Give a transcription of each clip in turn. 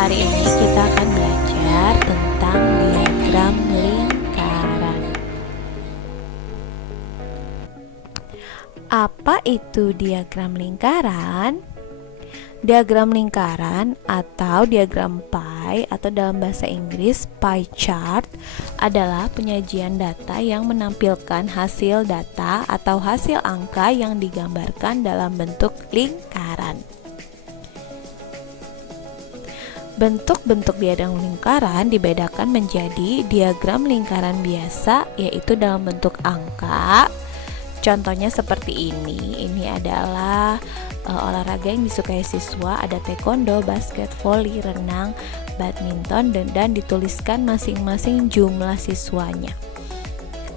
Hari ini kita akan belajar tentang diagram lingkaran. Apa itu diagram lingkaran? Diagram lingkaran atau diagram pie atau dalam bahasa Inggris pie chart adalah penyajian data yang menampilkan hasil data atau hasil angka yang digambarkan dalam bentuk lingkaran. Bentuk-bentuk diagram lingkaran dibedakan menjadi diagram lingkaran biasa, yaitu dalam bentuk angka. Contohnya seperti ini. Ini adalah olahraga yang disukai siswa, ada taekwondo, basket, voli, renang, badminton, dan dituliskan masing-masing jumlah siswanya.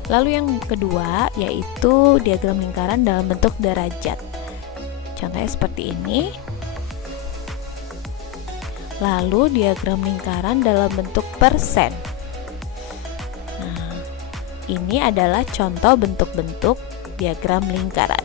Lalu yang kedua yaitu diagram lingkaran dalam bentuk derajat. Contohnya seperti ini. Lalu diagram lingkaran dalam bentuk persen. Nah, ini adalah contoh bentuk-bentuk diagram lingkaran.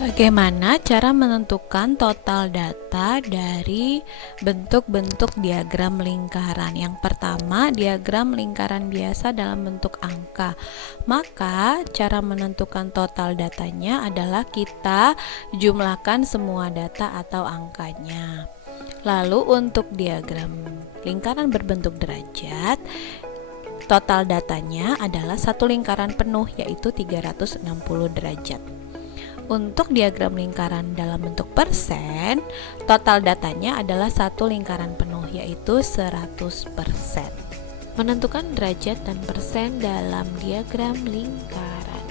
Bagaimana cara menentukan total data dari bentuk-bentuk diagram lingkaran? Yang pertama, diagram lingkaran biasa dalam bentuk angka. Maka, cara menentukan total datanya adalah kita jumlahkan semua data atau angkanya. Lalu, untuk diagram lingkaran berbentuk derajat, total datanya adalah satu lingkaran penuh, yaitu 360 derajat. Untuk diagram lingkaran dalam bentuk persen, total datanya adalah satu lingkaran penuh, yaitu 100%. Menentukan derajat dan persen dalam diagram lingkaran.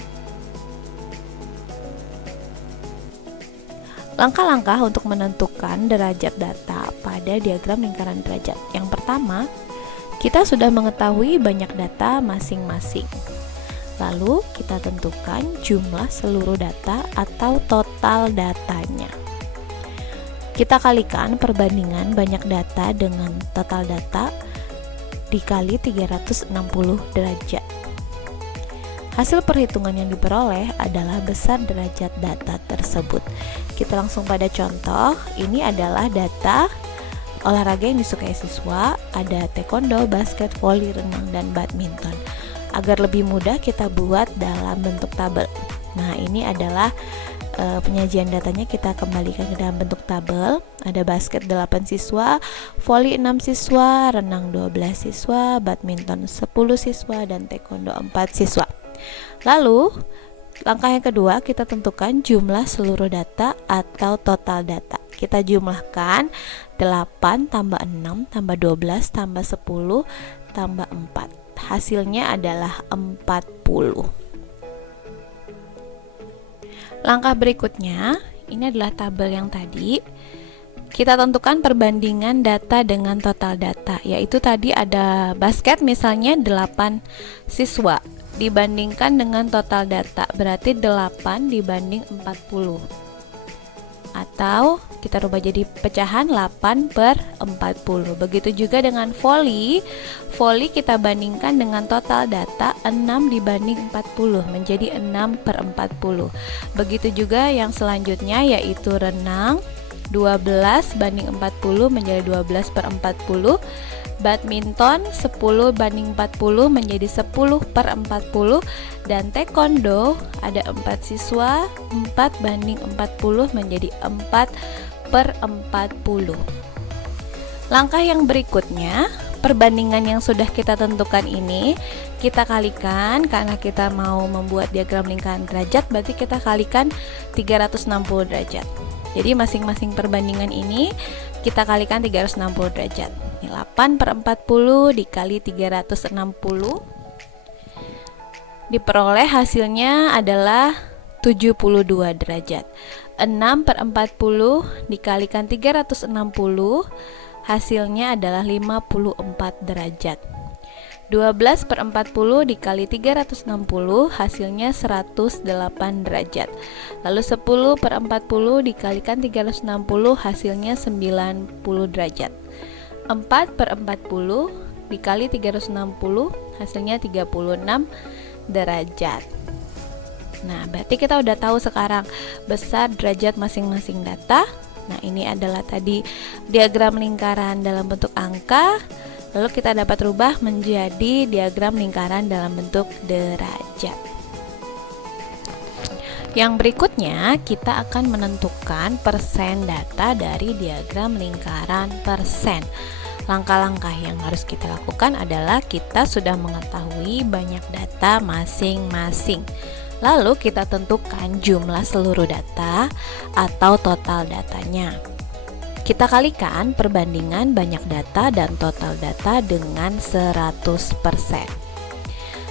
Langkah-langkah untuk menentukan derajat data pada diagram lingkaran derajat. Yang pertama, kita sudah mengetahui banyak data masing-masing. Lalu kita tentukan jumlah seluruh data atau total datanya. Kita kalikan perbandingan banyak data dengan total data dikali 360 derajat. Hasil perhitungan yang diperoleh adalah besar derajat data tersebut. Kita langsung pada contoh. Ini adalah data olahraga yang disukai siswa, ada taekwondo, basket, voli, renang, dan badminton. Agar lebih mudah kita buat dalam bentuk tabel. Nah, ini adalah penyajian datanya, kita kembalikan ke dalam bentuk tabel. Ada basket 8 siswa, voli 6 siswa, renang 12 siswa, badminton 10 siswa, dan taekwondo 4 siswa. Lalu, langkah yang kedua, kita tentukan jumlah seluruh data atau total data. Kita jumlahkan 8 tambah 6 tambah 12 tambah 10 tambah 4. Hasilnya adalah 40. Langkah berikutnya, ini adalah tabel yang tadi. Kita tentukan perbandingan data dengan total data, yaitu tadi ada basket misalnya 8 siswa dibandingkan dengan total data, berarti 8 dibanding 40. Atau kita rubah jadi pecahan 8/40. Begitu juga dengan voli. Voli kita bandingkan dengan total data 6 dibanding 40 menjadi 6/40. Begitu juga yang selanjutnya yaitu renang, 12 banding 40 menjadi 12/40. Badminton 10 banding 40 menjadi 10/40, dan taekwondo ada 4 siswa, 4 banding 40 menjadi 4/40. Langkah yang berikutnya, perbandingan yang sudah kita tentukan ini kita kalikan, karena kita mau membuat diagram lingkaran derajat, berarti kita kalikan 360 derajat. Jadi masing-masing perbandingan ini kita kalikan 360 derajat. 8/40 dikali 360 diperoleh hasilnya adalah 72 derajat. 6/40 dikalikan 360 hasilnya adalah 54 derajat. 12/40 dikali 360 hasilnya 108 derajat. Lalu 10/40 dikalikan 360 hasilnya 90 derajat. 4/40 dikali 360 hasilnya 36 derajat. Nah, berarti kita udah tahu sekarang besar derajat masing-masing data, Nah, ini adalah tadi diagram lingkaran dalam bentuk angka. Lalu kita dapat rubah menjadi diagram lingkaran dalam bentuk derajat. Yang berikutnya, kita akan menentukan persen data dari diagram lingkaran persen. Langkah-langkah yang harus kita lakukan adalah kita sudah mengetahui banyak data masing-masing. Lalu kita tentukan jumlah seluruh data atau total datanya. Kita kalikan perbandingan banyak data dan total data dengan 100%.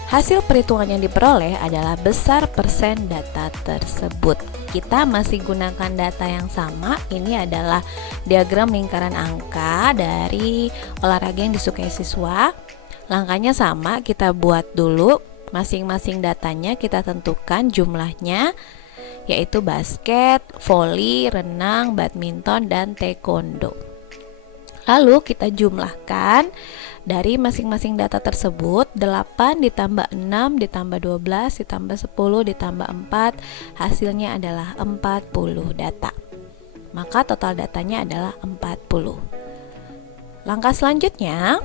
Hasil perhitungan yang diperoleh adalah besar persen data tersebut. Kita masih gunakan data yang sama. Ini adalah diagram lingkaran angka dari olahraga yang disukai siswa. Langkahnya sama, kita buat dulu masing-masing datanya, kita tentukan jumlahnya, yaitu basket, voli, renang, badminton, dan taekwondo. Lalu kita jumlahkan dari masing-masing data tersebut. 8 ditambah 6 ditambah 12 ditambah 10 ditambah 4, hasilnya adalah 40 data. Maka total datanya adalah 40. Langkah selanjutnya,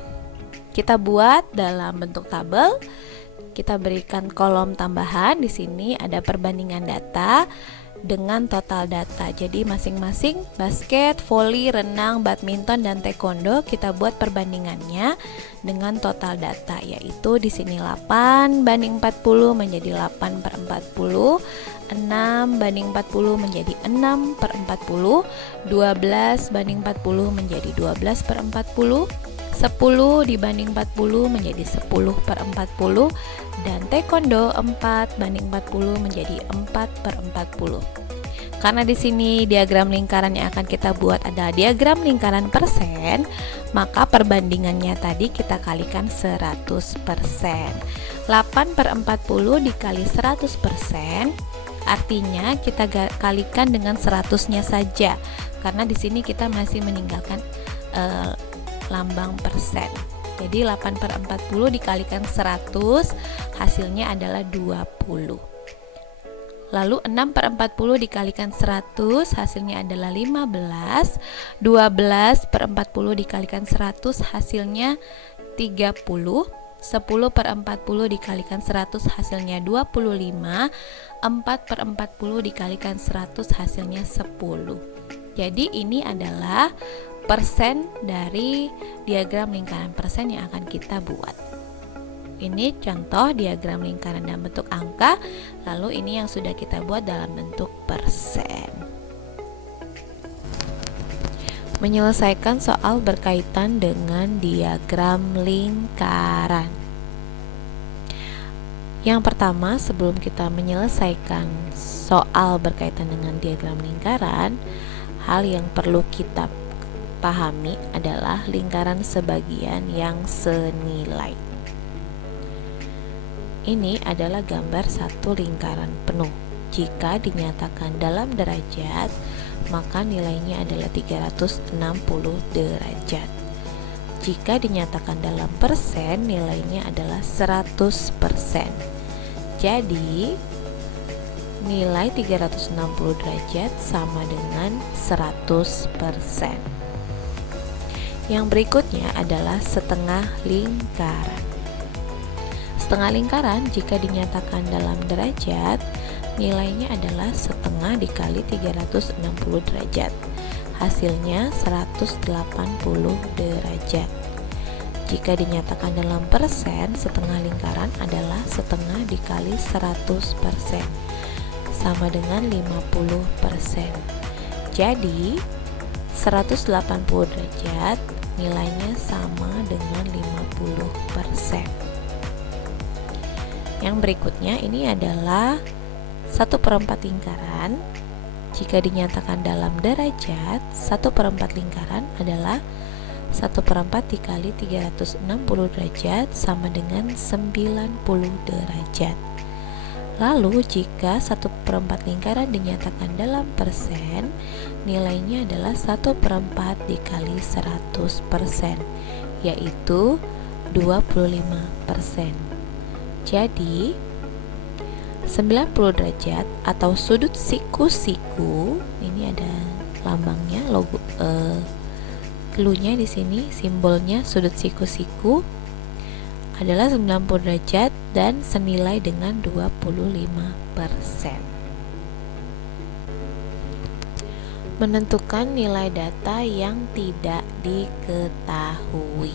kita buat dalam bentuk tabel. Kita berikan kolom tambahan. Di sini ada perbandingan data dengan total data. Jadi masing-masing basket, voli, renang, badminton, dan taekwondo kita buat perbandingannya dengan total data, yaitu di sini 8 banding 40 menjadi 8 per 40, 6 banding 40 menjadi 6 per 40, 12 banding 40 menjadi 12 per 40, 10 dibanding 40 menjadi 10 per 40, dan taekwondo 4 banding 40 menjadi 4 per 40. Karena di sini diagram lingkaran yang akan kita buat adalah diagram lingkaran persen, maka perbandingannya tadi kita kalikan 100%. 8 per 40 dikali 100%, artinya kita kalikan dengan 100-nya saja. Karena di sini kita masih meninggalkan lambang persen. Jadi 8 per 40 dikalikan 100, hasilnya adalah 20. Lalu 6 per 40 dikalikan 100, hasilnya adalah 15. 12 per 40 dikalikan 100, hasilnya 30. 10 per 40 dikalikan 100, hasilnya 25. 4 per 40 dikalikan 100, hasilnya 10. Jadi ini adalah persen dari diagram lingkaran persen yang akan kita buat. Ini contoh diagram lingkaran dalam bentuk angka, lalu ini yang sudah kita buat dalam bentuk persen. Menyelesaikan soal berkaitan dengan diagram lingkaran. Yang pertama, sebelum kita menyelesaikan soal berkaitan dengan diagram lingkaran, hal yang perlu kita pahami adalah lingkaran sebagian yang senilai. Ini adalah gambar satu lingkaran penuh. Jika dinyatakan dalam derajat, maka nilainya adalah 360 derajat. Jika dinyatakan dalam persen, nilainya adalah 100%. Jadi, nilai 360 derajat sama dengan 100%. Yang berikutnya adalah setengah lingkaran. Setengah lingkaran jika dinyatakan dalam derajat, nilainya adalah setengah dikali 360 derajat. Hasilnya 180 derajat. Jika dinyatakan dalam persen, setengah lingkaran adalah setengah dikali 100%, sama dengan 50%. Jadi 180 derajat nilainya sama dengan 50%. Yang berikutnya ini adalah 1/4 lingkaran. Jika dinyatakan dalam derajat, 1/4 lingkaran adalah 1/4 dikali 360 derajat sama dengan 90 derajat. Lalu jika 1/4 lingkaran dinyatakan dalam persen, nilainya adalah 1/4 dikali 100%, yaitu 25%. Jadi 90 derajat atau sudut siku-siku, ini ada lambangnya, logo clue-nya di sini, simbolnya sudut siku-siku adalah 90 derajat dan senilai dengan 25%. Menentukan nilai data yang tidak diketahui.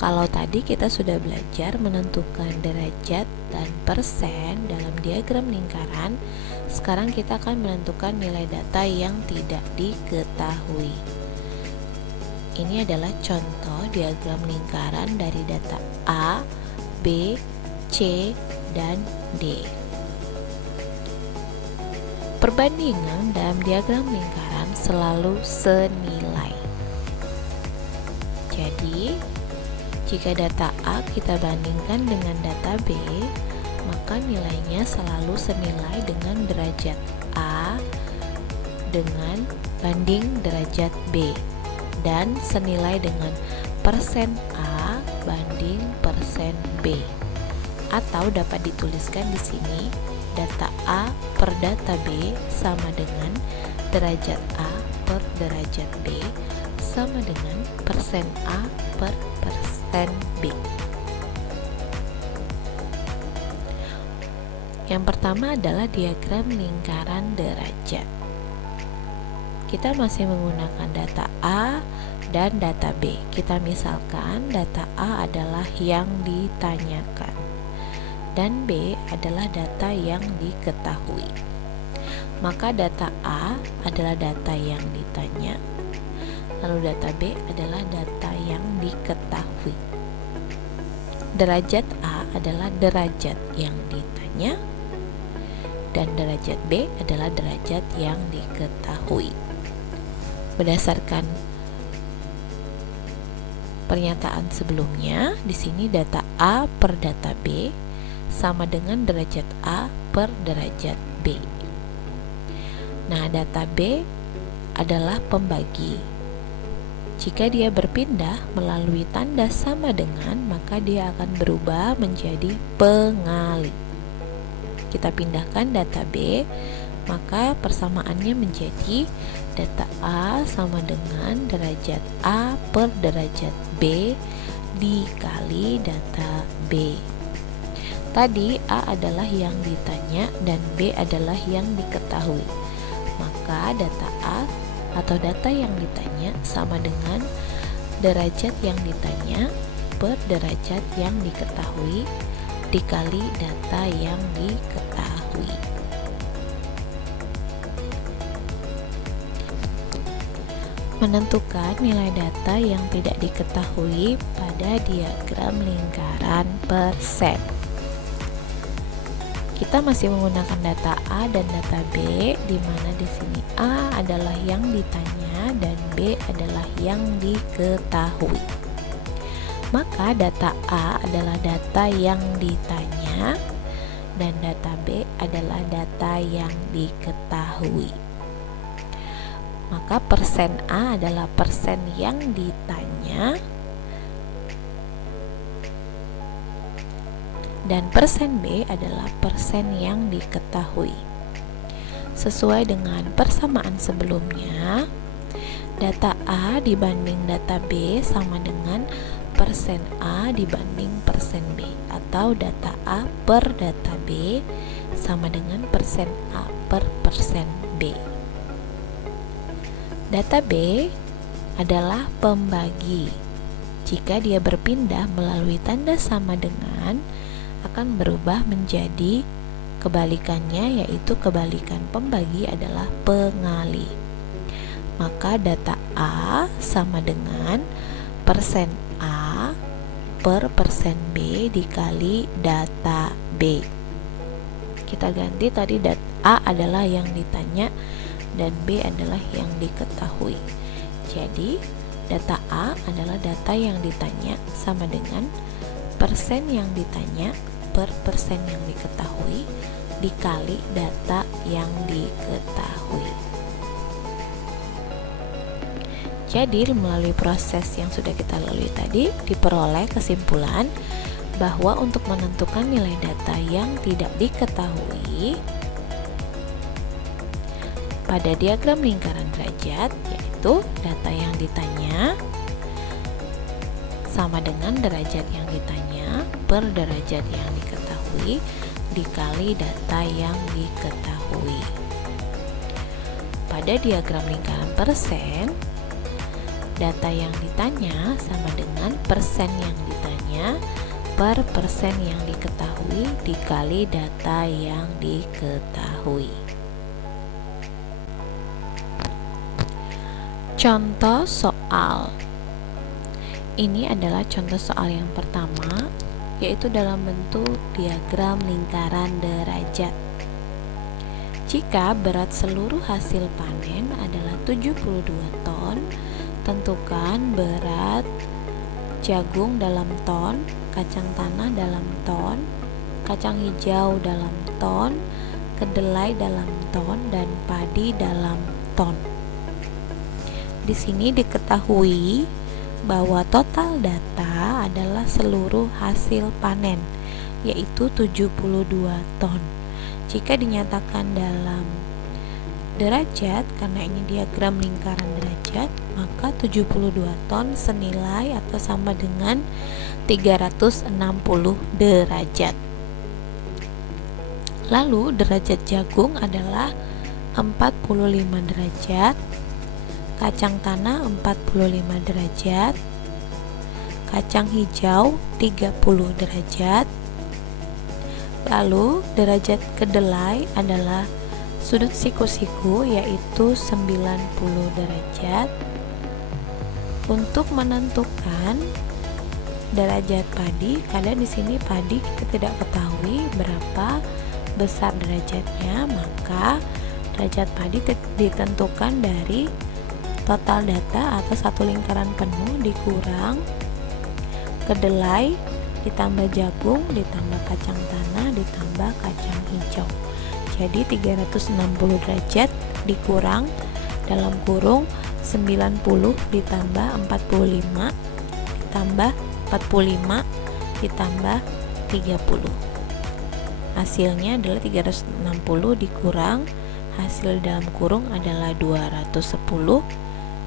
Kalau tadi kita sudah belajar menentukan derajat dan persen dalam diagram lingkaran, sekarang kita akan menentukan nilai data yang tidak diketahui. Ini adalah contoh diagram lingkaran dari data A, B, C, dan D. Perbandingan dalam diagram lingkaran selalu senilai. Jadi, jika data A kita bandingkan dengan data B, maka nilainya selalu senilai dengan derajat A dengan banding derajat B, dan senilai dengan persen A banding persen B. Atau dapat dituliskan di sini, data A per data B sama dengan derajat A per derajat B sama dengan persen A per persen B. Yang pertama adalah diagram lingkaran derajat. Kita masih menggunakan data A dan data B. Kita misalkan data A adalah yang ditanyakan dan B adalah data yang diketahui. Maka data A adalah data yang ditanya, lalu data B adalah data yang diketahui. Derajat A adalah derajat yang ditanya dan derajat B adalah derajat yang diketahui. Berdasarkan pernyataan sebelumnya, di sini data A per data B sama dengan derajat A per derajat B. Nah, data B adalah pembagi. Jika dia berpindah melalui tanda sama dengan, maka dia akan berubah menjadi pengali. Kita pindahkan data B, maka persamaannya menjadi data A sama dengan derajat A per derajat B dikali data B. Tadi A adalah yang ditanya dan B adalah yang diketahui. Maka data A atau data yang ditanya sama dengan derajat yang ditanya per derajat yang diketahui dikali data yang diketahui. Menentukan nilai data yang tidak diketahui pada diagram lingkaran persen. Kita masih menggunakan data A dan data B, di mana di sini A adalah yang ditanya dan B adalah yang diketahui. Maka data A adalah data yang ditanya dan data B adalah data yang diketahui. Maka persen A adalah persen yang ditanya dan persen B adalah persen yang diketahui. Sesuai dengan persamaan sebelumnya, data A dibanding data B sama dengan persen A dibanding persen B, atau data A per data B sama dengan persen A per persen B. Data B adalah pembagi. Jika dia berpindah melalui tanda sama dengan, akan berubah menjadi kebalikannya, yaitu kebalikan pembagi adalah pengali. Maka data A sama dengan persen A per persen B dikali data B. Kita ganti, tadi data A adalah yang ditanya dan B adalah yang diketahui. Jadi data A adalah data yang ditanya sama dengan persen yang ditanya per persen yang diketahui dikali data yang diketahui. Jadi melalui proses yang sudah kita lalui tadi, diperoleh kesimpulan bahwa untuk menentukan nilai data yang tidak diketahui, pada diagram lingkaran derajat, yaitu data yang ditanya sama dengan derajat yang ditanya per derajat yang diketahui dikali data yang diketahui. Pada diagram lingkaran persen, data yang ditanya sama dengan persen yang ditanya per persen yang diketahui dikali data yang diketahui. Contoh soal. Ini adalah contoh soal yang pertama, yaitu dalam bentuk diagram lingkaran derajat. Jika berat seluruh hasil panen adalah 72 ton, tentukan berat jagung dalam ton, kacang tanah dalam ton, kacang hijau dalam ton, kedelai dalam ton, dan padi dalam ton. Di sini diketahui bahwa total data adalah seluruh hasil panen, yaitu 72 ton. Jika dinyatakan dalam derajat, karena ini diagram lingkaran derajat, maka 72 ton senilai atau sama dengan 360 derajat. Lalu derajat jagung adalah 45 derajat, kacang tanah 45 derajat, kacang hijau 30 derajat. Lalu derajat kedelai adalah sudut siku-siku, yaitu 90 derajat. Untuk menentukan derajat padi, karena di sini padi kita tidak ketahui berapa besar derajatnya, maka derajat padi ditentukan dari total data atau satu lingkaran penuh dikurang kedelai ditambah jagung ditambah kacang tanah ditambah kacang hijau. Jadi 360 derajat dikurang dalam kurung 90 ditambah 45 ditambah 45 ditambah 30. Hasilnya adalah 360 dikurang hasil dalam kurung adalah 210.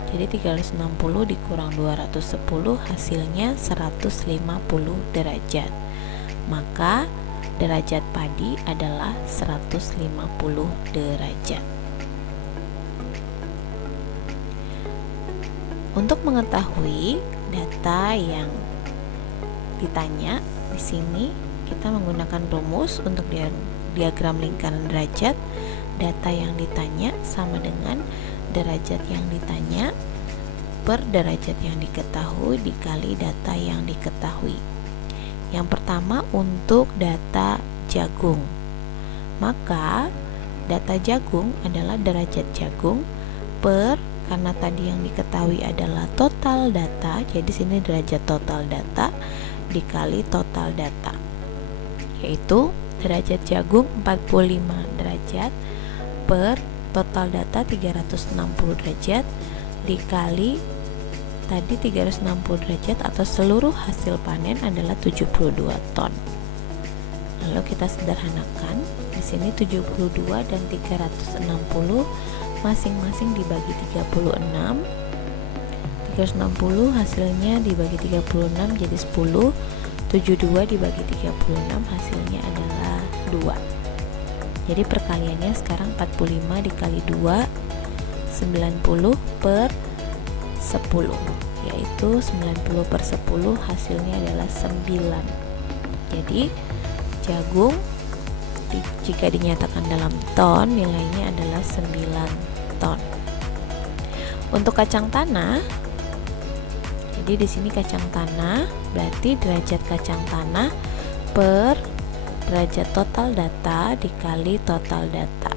Jadi 360 dikurang 210 hasilnya 150 derajat. Maka derajat padi adalah 150 derajat. Untuk mengetahui data yang ditanya, di sini kita menggunakan rumus untuk diagram lingkaran derajat. Data yang ditanya sama dengan derajat yang ditanya per derajat yang diketahui dikali data yang diketahui. Yang pertama untuk data jagung, maka data jagung adalah derajat jagung per, karena tadi yang diketahui adalah total data, jadi sini derajat total data dikali total data, yaitu derajat jagung 45 derajat per total data 360 derajat dikali tadi 360 derajat atau seluruh hasil panen adalah 72 ton. Lalu kita sederhanakan, di sini 72 dan 360 masing-masing dibagi 36. 360 hasilnya dibagi 36 jadi 10. 72 dibagi 36 hasilnya adalah 2. Jadi perkaliannya sekarang 45 dikali 2 90 per 10, yaitu 90 per 10 hasilnya adalah 9. Jadi jagung jika dinyatakan dalam ton nilainya adalah 9 ton. Untuk kacang tanah, jadi di sini kacang tanah berarti derajat kacang tanah per derajat total data dikali total data.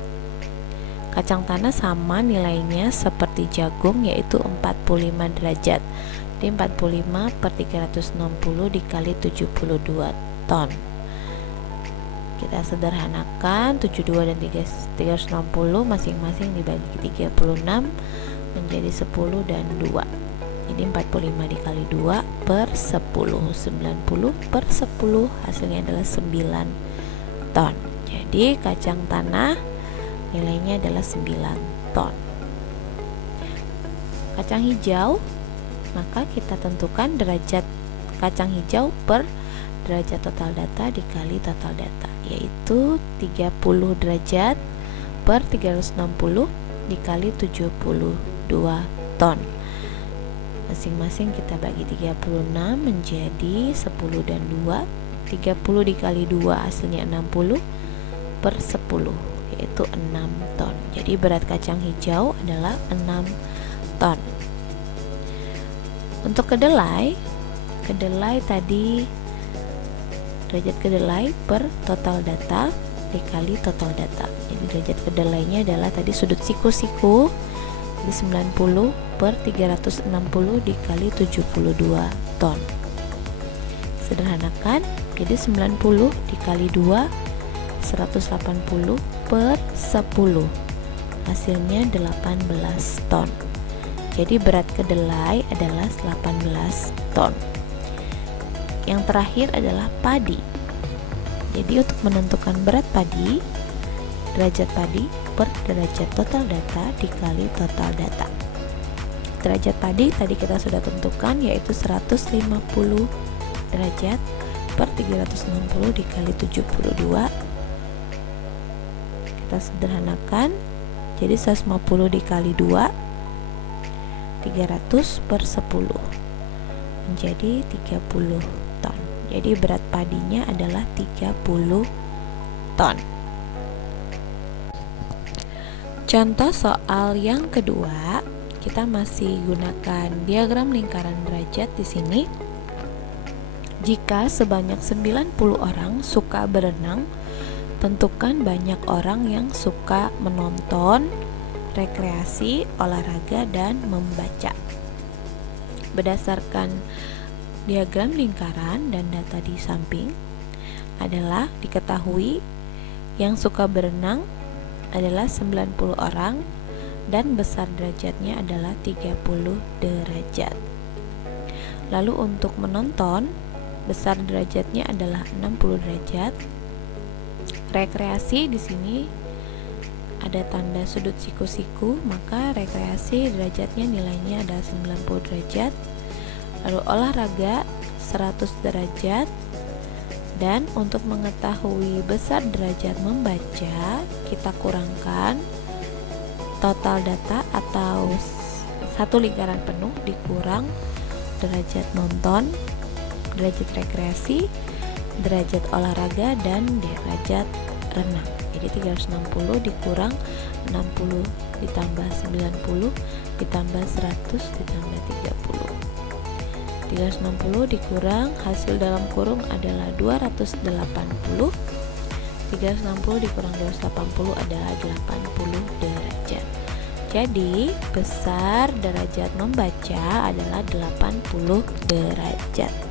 Kacang tanah sama nilainya seperti jagung, yaitu 45 derajat. Jadi 45 per 360 dikali 72 ton. Kita sederhanakan, 72 dan 360 masing-masing dibagi 36 menjadi 10 dan 2. Jadi 45 dikali 2 per 10, 90 per 10 hasilnya adalah 9 ton. Jadi kacang tanah nilainya adalah 9 ton. Kacang hijau, maka kita tentukan derajat kacang hijau per derajat total data dikali total data, yaitu 30 derajat per 360 dikali 72 ton. Masing-masing kita bagi 36 menjadi 10 dan 2. 30 dikali 2 hasilnya 60 per 10, yaitu 6 ton. Jadi berat kacang hijau adalah 6 ton. Untuk kedelai tadi derajat kedelai per total data dikali total data. Jadi derajat kedelainya adalah tadi sudut siku-siku, jadi 90 per 360 dikali 72 ton. Sederhanakan, jadi 90 dikali 2 180 per 10, hasilnya 18 ton. Jadi berat kedelai adalah 18 ton. Yang terakhir adalah padi. Jadi untuk menentukan berat padi, derajat padi per derajat total data dikali total data. Derajat padi tadi kita sudah tentukan, yaitu 150 derajat per 360 dikali 72. Kita sederhanakan, jadi 150 dikali 2 300 per 10 menjadi 30 ton. Jadi berat padinya adalah 30 ton. Contoh soal yang kedua, kita masih gunakan diagram lingkaran derajat di sini. Jika sebanyak 90 orang suka berenang, tentukan banyak orang yang suka menonton, rekreasi, olahraga, dan membaca. Berdasarkan diagram lingkaran dan data di samping adalah diketahui yang suka berenang adalah 90 orang dan besar derajatnya adalah 30 derajat. Lalu untuk menonton, besar derajatnya adalah 60 derajat. Rekreasi di sini ada tanda sudut siku-siku, maka rekreasi derajatnya nilainya adalah 90 derajat. Lalu olahraga 100 derajat. Dan untuk mengetahui besar derajat membaca, kita kurangkan total data atau satu lingkaran penuh dikurang derajat nonton, derajat rekreasi, derajat olahraga, dan derajat renang. Jadi 360 dikurang 60 ditambah 90 ditambah 100 ditambah 30. 360 dikurang hasil dalam kurung adalah 280. 360 dikurang 280 adalah 80 derajat. Jadi besar derajat membaca adalah 80 derajat.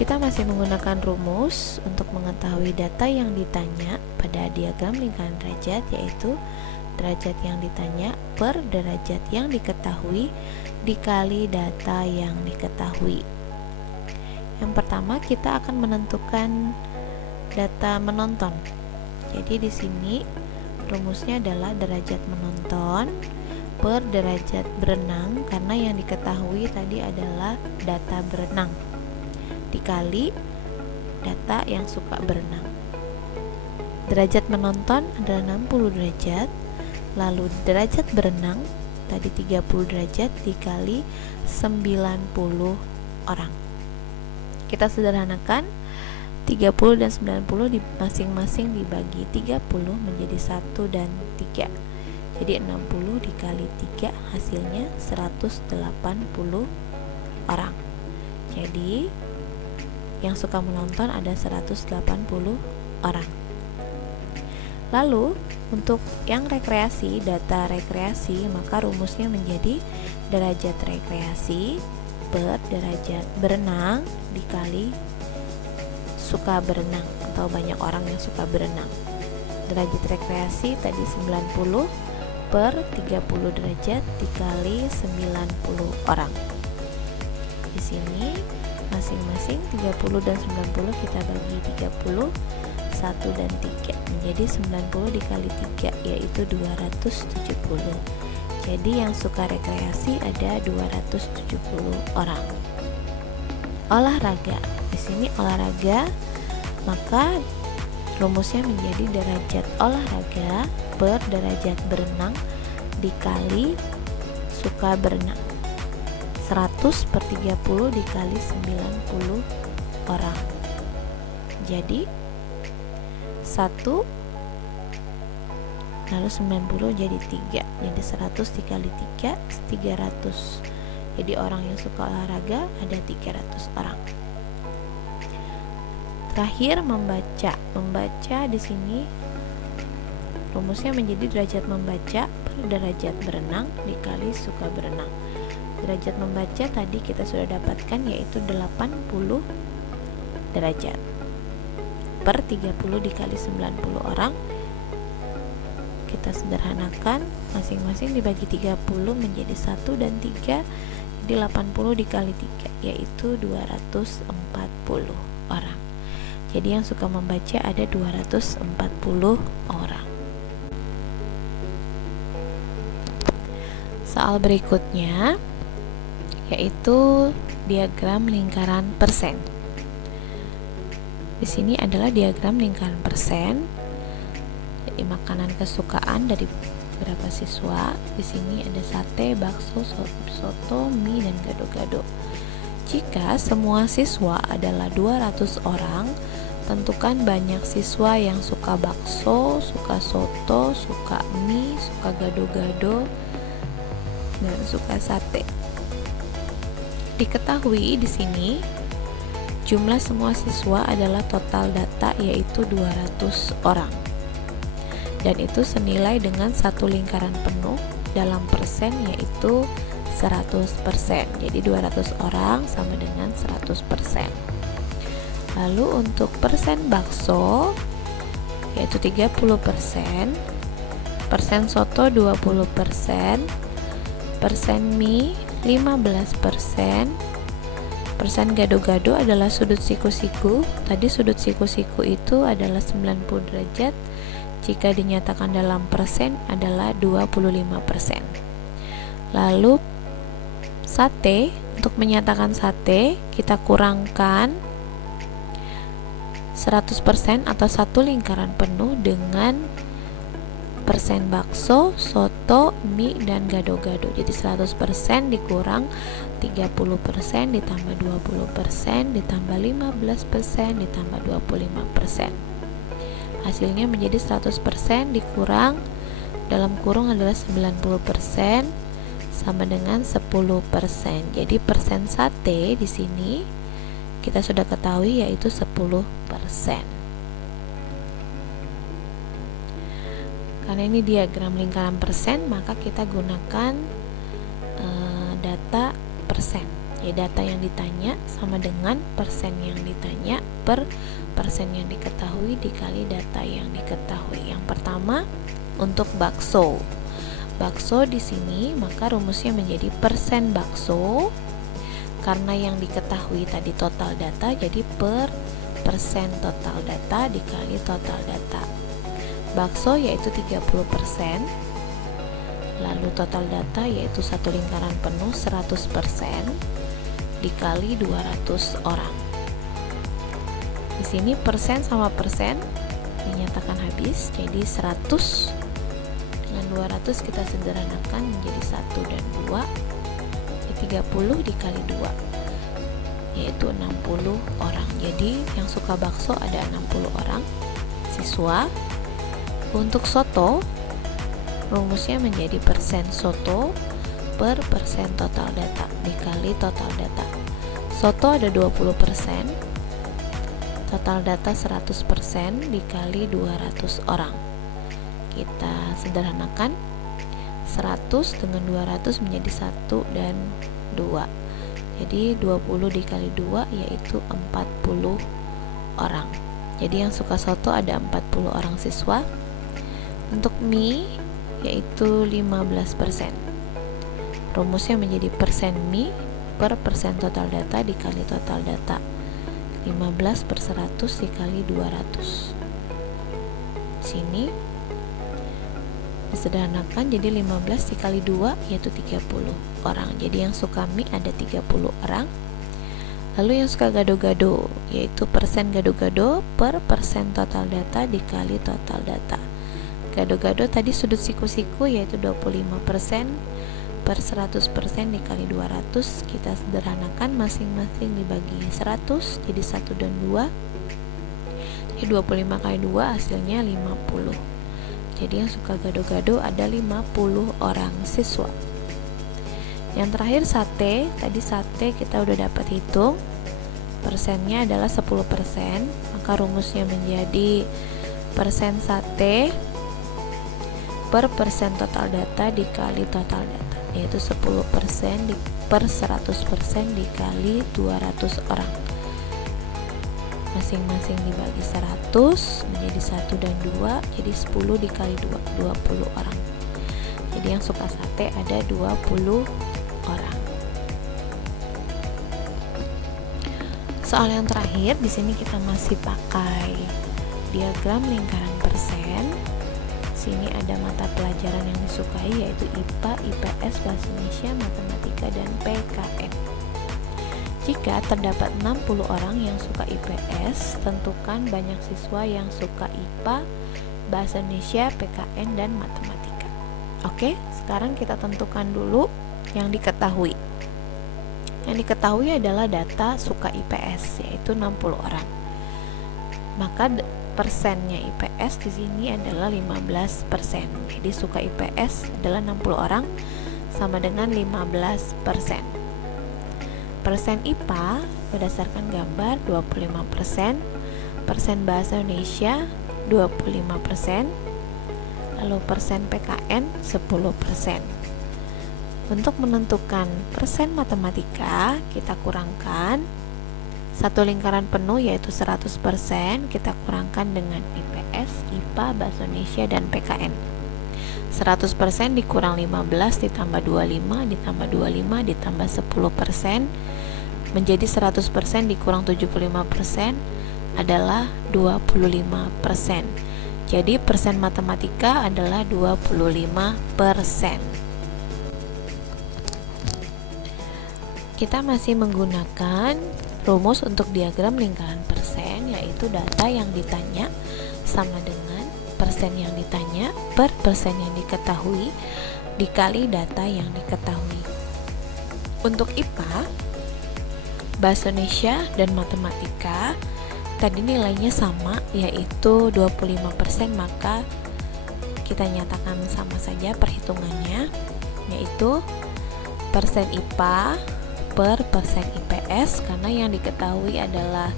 Kita masih menggunakan rumus untuk mengetahui data yang ditanya pada diagram lingkaran derajat, yaitu derajat yang ditanya per derajat yang diketahui dikali data yang diketahui. Yang pertama kita akan menentukan data menonton. Jadi di sini rumusnya adalah derajat menonton per derajat berenang, karena yang diketahui tadi adalah data berenang dikali data yang suka berenang. Derajat menonton adalah 60 derajat, lalu derajat berenang tadi 30 derajat dikali 90 orang. Kita sederhanakan, 30 dan 90 masing-masing dibagi 30 menjadi 1 dan 3. Jadi 60 dikali 3 hasilnya 180 orang. Jadi yang suka menonton ada 180 orang. Lalu untuk yang rekreasi, data rekreasi, maka rumusnya menjadi derajat rekreasi per derajat berenang dikali suka berenang atau banyak orang yang suka berenang. Derajat rekreasi tadi 90 per 30 derajat dikali 90 orang. Di sini masing-masing 30 dan 90 kita bagi 30, 1 dan 3, menjadi 90 dikali 3 yaitu 270. Jadi yang suka rekreasi ada 270 orang. Olahraga. Di sini olahraga, maka rumusnya menjadi derajat olahraga per derajat berenang dikali suka berenang. 100 per 30 dikali 90 orang. Jadi 1 lalu 90 jadi 3. Jadi 100 dikali 3 300. Jadi orang yang suka olahraga ada 300 orang. Terakhir membaca. Membaca di sini rumusnya menjadi derajat membaca per derajat berenang dikali suka berenang. Derajat membaca tadi kita sudah dapatkan yaitu 80 derajat per 30 dikali 90 orang. Kita sederhanakan, masing-masing dibagi 30 menjadi 1 dan 3, jadi 80 dikali 3 yaitu 240 orang. Jadi yang suka membaca ada 240 orang. Soal berikutnya yaitu diagram lingkaran persen. Di sini adalah diagram lingkaran persen. Jadi makanan kesukaan dari beberapa siswa. Di sini ada sate, bakso, soto, mie, dan gado-gado. Jika semua siswa adalah 200 orang, tentukan banyak siswa yang suka bakso, suka soto, suka mie, suka gado-gado, dan suka sate. Diketahui di sini jumlah semua siswa adalah total data yaitu 200 orang. Dan itu senilai dengan satu lingkaran penuh dalam persen yaitu 100%. Jadi 200 orang sama dengan 100%. Lalu untuk persen bakso yaitu 30%, persen soto 20%, persen mie 15%, persen gado-gado adalah sudut siku-siku. Tadi sudut siku-siku itu adalah 90 derajat. Jika dinyatakan dalam persen adalah 25%. Lalu sate, untuk menyatakan sate kita kurangkan 100% atau satu lingkaran penuh dengan persen bakso, soto, mie, dan gado-gado. Jadi 100% dikurang 30% ditambah 20% ditambah 15% ditambah 25%. Hasilnya menjadi 100% dikurang dalam kurung adalah 90% sama dengan 10%. Jadi persen sate di sini kita sudah ketahui yaitu 10%. Karena ini diagram lingkaran persen, maka kita gunakan data persen. Ya, data yang ditanya sama dengan persen yang ditanya per persen yang diketahui dikali data yang diketahui. Yang pertama untuk bakso. Bakso di sini maka rumusnya menjadi persen bakso. Karena yang diketahui tadi total data, jadi per persen total data dikali total data. Bakso yaitu 30%. Lalu total data yaitu satu lingkaran penuh 100% dikali 200 orang. Di sini persen sama persen dinyatakan habis, jadi 100 dengan 200 kita sederhanakan menjadi 1 dan 2. 30 dikali 2 yaitu 60 orang. Jadi yang suka bakso ada 60 orang siswa. Untuk soto rumusnya menjadi persen soto per persen total data dikali total data. Soto ada 20%, total data 100% dikali 200 orang. Kita sederhanakan 100 dengan 200 menjadi 1 dan 2. Jadi 20 dikali 2 yaitu 40 orang. Jadi yang suka soto ada 40 orang siswa. Untuk mie yaitu 15%. Rumusnya menjadi persen mie per persen total data dikali total data. 15 per 100 dikali 200. sini disederhanakan jadi 15 dikali 2 yaitu 30 orang. Jadi yang suka mie ada 30 orang. Lalu yang suka gado-gado yaitu persen gado-gado per persen total data dikali total data. Gado-gado tadi sudut siku-siku yaitu 25% per 100% dikali 200. Kita sederhanakan masing-masing dibagi 100 jadi 1 dan 2. Jadi 25 kali 2 hasilnya 50. Jadi yang suka gado-gado ada 50 orang siswa. Yang terakhir sate, tadi sate kita udah dapat hitung. Persennya adalah 10%, maka rumusnya menjadi persen sate per persen total data dikali total data, yaitu 10% per 100% dikali 200 orang. Masing-masing dibagi 100 menjadi 1 dan 2, jadi 10 dikali 2, 20 orang. Jadi yang suka sate ada 20 orang. Soal yang terakhir, di sini kita masih pakai diagram lingkaran persen. Sini ada mata pelajaran yang disukai yaitu IPA, IPS, Bahasa Indonesia, Matematika, dan PKN. Jika terdapat 60 orang yang suka IPS, tentukan banyak siswa yang suka IPA, Bahasa Indonesia, PKN, dan Matematika. Oke, sekarang kita tentukan dulu yang diketahui. Yang diketahui adalah data suka IPS yaitu 60 orang. Maka persennya IPS di sini adalah 15%. Jadi suka IPS adalah 60 orang sama dengan 15%. Persen IPA berdasarkan gambar 25%, persen Bahasa Indonesia 25%, lalu persen PKN 10%. Untuk menentukan persen matematika, kita kurangkan satu lingkaran penuh yaitu 100%, kita kurangkan dengan IPS, IPA, Bahasa Indonesia, dan PKN. 100% dikurang 15 ditambah 25 ditambah 25 ditambah 10% menjadi 100% dikurang 75% adalah 25%. Jadi persen matematika adalah 25%. Kita masih menggunakan rumus untuk diagram lingkaran persen, yaitu data yang ditanya sama dengan persen yang ditanya per persen yang diketahui dikali data yang diketahui. Untuk IPA, Bahasa Indonesia, dan Matematika tadi nilainya sama yaitu 25%, maka kita nyatakan sama saja perhitungannya, yaitu persen IPA per persen IPS, karena yang diketahui adalah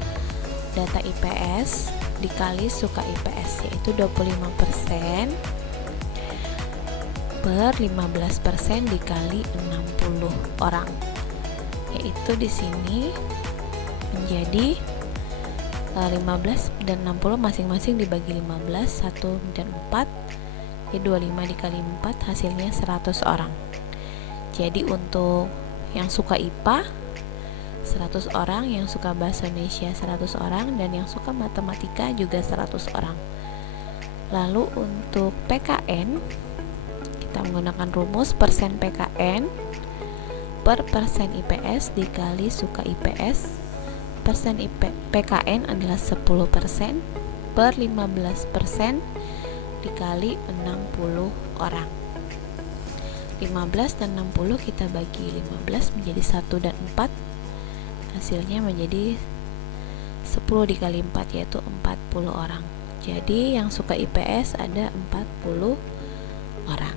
data IPS dikali suka IPS, yaitu 25% per 15% dikali 60 orang, yaitu di sini menjadi 15 dan 60 masing-masing dibagi 15, 1 dan 4, jadi 25 dikali 4 hasilnya 100 orang. Jadi untuk yang suka IPA 100 orang, yang suka Bahasa Indonesia 100 orang, dan yang suka Matematika juga 100 orang. Lalu untuk PKN, kita menggunakan rumus persen PKN per persen IPS dikali suka IPS. Persen PKN adalah 10% per 15% dikali 60 orang. 15 dan 60 kita bagi 15 menjadi 1 dan 4, hasilnya menjadi 10 dikali 4 yaitu 40 orang. Jadi yang suka IPS ada 40 orang.